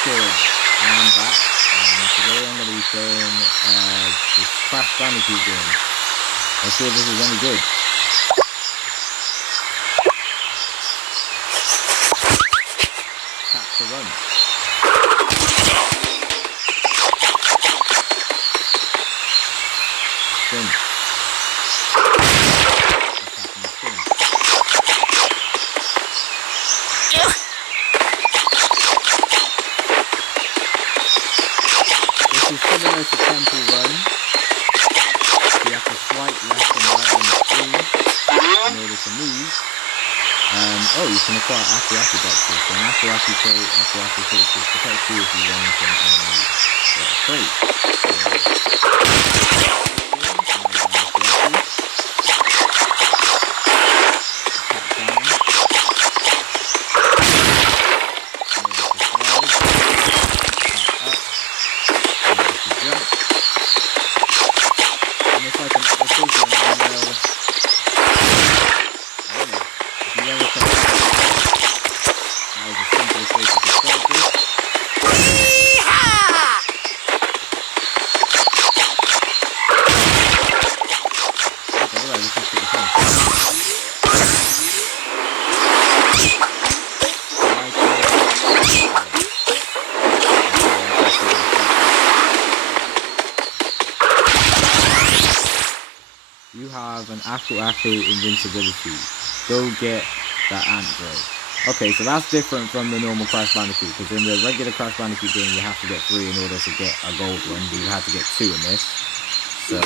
What's good? I'm back, and today I'm going to be playing this Crash Bandicoot game. Let's see if this is any good. Tap to run. Spin. This is similar to Temple Run. You have to swipe left and right on the screen in order to move. Oh, you can acquire Aku boxes. So an Aku crate will protect you if you run into an enemy crate. You have an Aku invincibility. Go get that ant bro. Okay, so that's different from the normal Crash Bandicoot, because in the regular Crash Bandicoot game you have to get 3 in order to get a gold one, but you have to get 2 in this. So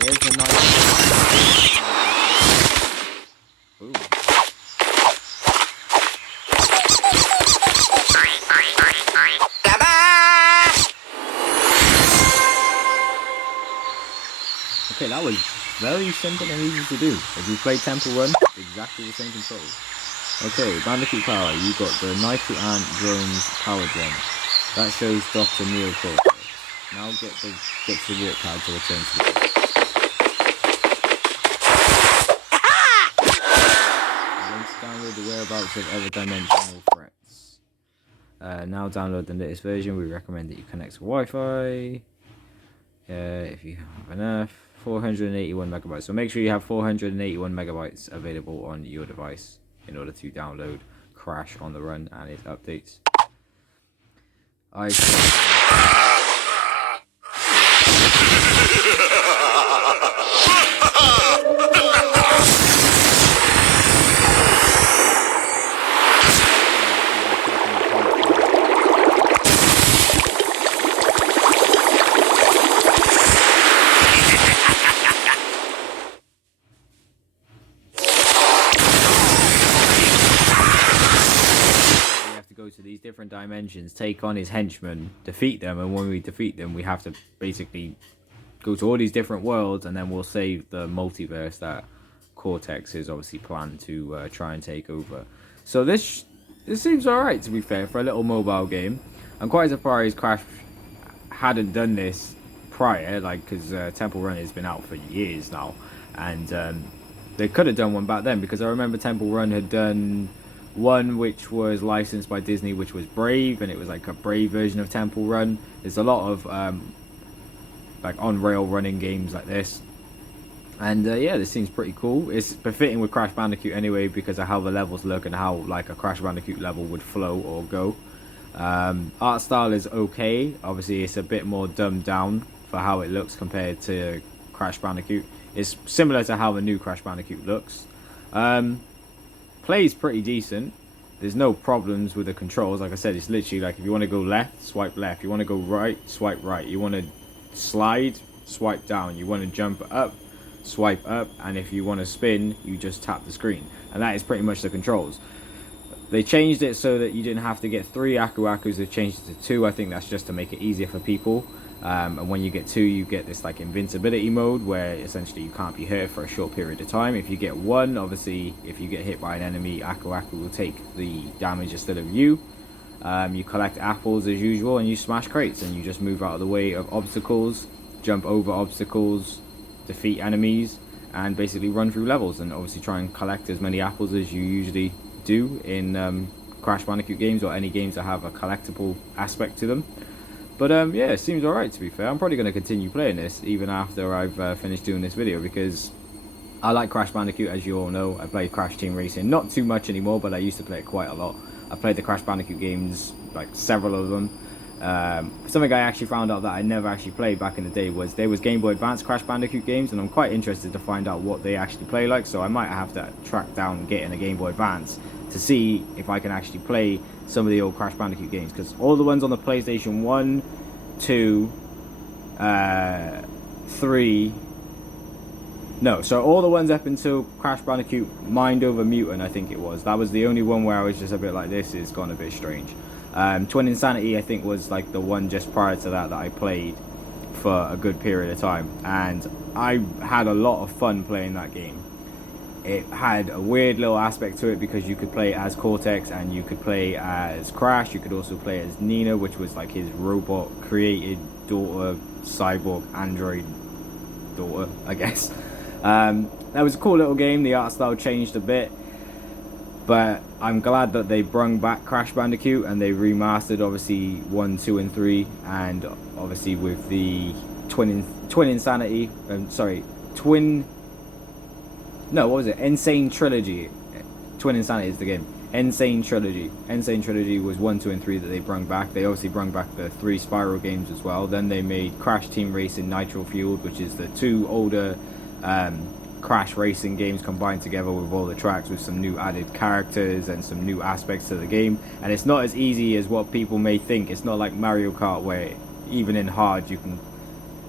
there's a nice okay, that was very simple and easy to do. If you play Temple Run, exactly the same controls. Okay, Bandicoot Power, you got the NITRO Ant Drone's Power Gem. That shows Dr. Neo Cortex. Now get to the warp pad to return to the base. Download the whereabouts of other dimensional threats. Now download the latest version. We recommend that you connect to Wi-Fi. If you have enough. 481 megabytes. So make sure you have 481 megabytes available on your device in order to download Crash on the Run and its updates. To these different dimensions, take on his henchmen, defeat them, and when we defeat them we have to basically go to all these different worlds, and then we'll save the multiverse that Cortex is obviously planned to try and take over. So this seems alright, to be fair, for a little mobile game. I'm quite surprised Crash hadn't done this prior, like, because Temple Run has been out for years now, and they could have done one back then, because I remember Temple Run had done one which was licensed by Disney, which was Brave, and it was like a Brave version of Temple Run. There's a lot of like on rail running games like this, and yeah, this seems pretty cool. It's befitting with Crash Bandicoot anyway, because of how the levels look and how like a Crash Bandicoot level would flow or go. Art style is okay. Obviously it's a bit more dumbed down for how it looks compared to Crash Bandicoot. It's similar to how the new Crash Bandicoot looks. Plays pretty decent. There's no problems with the controls. Like I said, it's literally like if you want to go left, swipe left. You want to go right, swipe right. You want to slide, swipe down. You want to jump up, swipe up. And if you want to spin, you just tap the screen. And that is pretty much the controls. They changed it so that you didn't have to get 3 Akus. They've changed it to 2. I think that's just to make it easier for people. And when you get 2, you get this like invincibility mode where essentially you can't be hurt for a short period of time. If you get 1, obviously if you get hit by an enemy, Aku will take the damage instead of you. You collect apples as usual, and you smash crates, and you just move out of the way of obstacles, jump over obstacles, defeat enemies, and basically run through levels, and obviously try and collect as many apples as you usually do in Crash Bandicoot games, or any games that have a collectible aspect to them. But yeah, it seems alright, to be fair. I'm probably going to continue playing this even after I've finished doing this video, because I like Crash Bandicoot, as you all know. I play Crash Team Racing, not too much anymore, but I used to play it quite a lot. I played the Crash Bandicoot games, like several of them. Something I actually found out that I never actually played back in the day was there was Game Boy Advance Crash Bandicoot games, and I'm quite interested to find out what they actually play like, so I might have to track down getting a Game Boy Advance to see if I can actually play some of the old Crash Bandicoot games, because all the ones on the PlayStation 1, 2, 3... No, so all the ones up until Crash Bandicoot Mind Over Mutant, I think it was. That was the only one where I was just a bit like, this is gone a bit strange. Twin Insanity, I think, was like the one just prior to that I played for a good period of time. And I had a lot of fun playing that game. It had a weird little aspect to it, because you could play as Cortex and you could play as Crash. You could also play as Nina, which was like his robot created daughter, cyborg android daughter, I guess. That was a cool little game. The art style changed a bit, but I'm glad that they brung back Crash Bandicoot and they remastered obviously 1, 2 and 3, and obviously with the Twin Insanity, Insane Trilogy. Twin Insanity is the game. Insane Trilogy was 1, 2 and 3 that they brung back. They obviously brung back the 3 Spiral games as well. Then they made Crash Team Racing Nitro Fueled, which is the 2 older Crash racing games combined together with all the tracks, with some new added characters and some new aspects to the game. And it's not as easy as what people may think. It's not like Mario Kart, where even in hard you can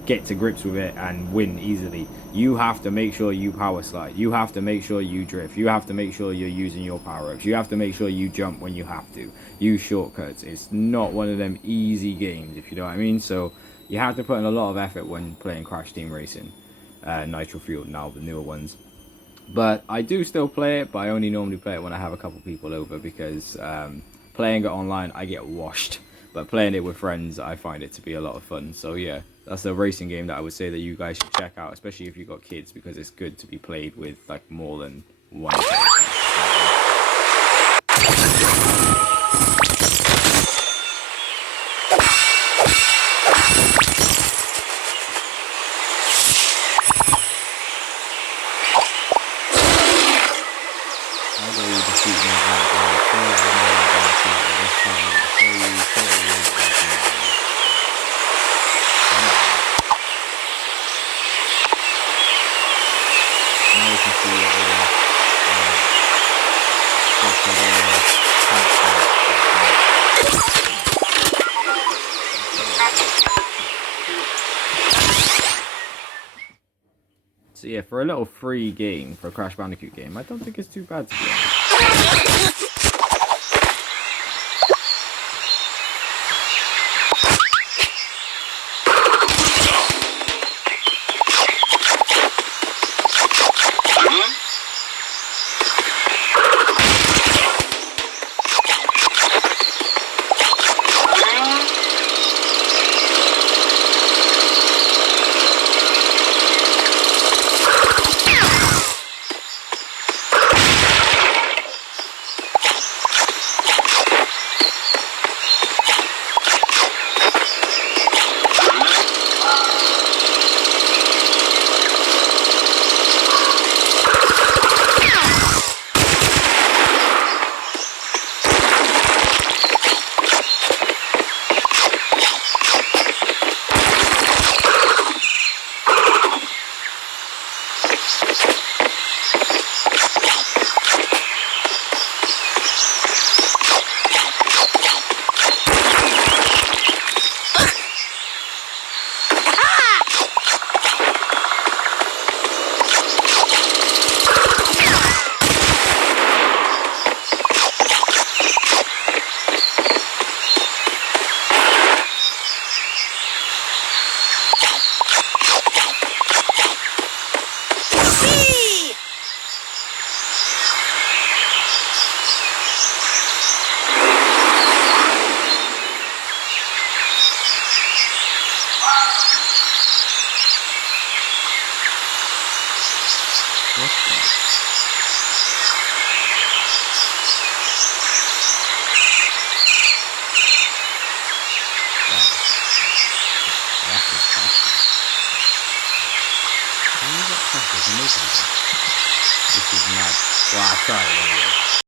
get to grips with it and win easily. You have to make sure you power slide, you have to make sure you drift, you have to make sure you're using your power-ups, you have to make sure you jump when you have to, use shortcuts. It's not one of them easy games, if you know what I mean. So you have to put in a lot of effort when playing Crash Team Racing Nitro Fueled, now the newer ones. But I do still play it, but I only normally play it when I have a couple people over, because playing it online I get washed, but playing it with friends I find it to be a lot of fun. So yeah, that's a racing game that I would say that you guys should check out, especially if you've got kids, because it's good to be played with like more than one person. So yeah, for a little free game, for a Crash Bandicoot game, I don't think it's too bad, to be honest. What the? That's just tough. How do you get tough as a movie? This is mad. Well, I tried it anyway.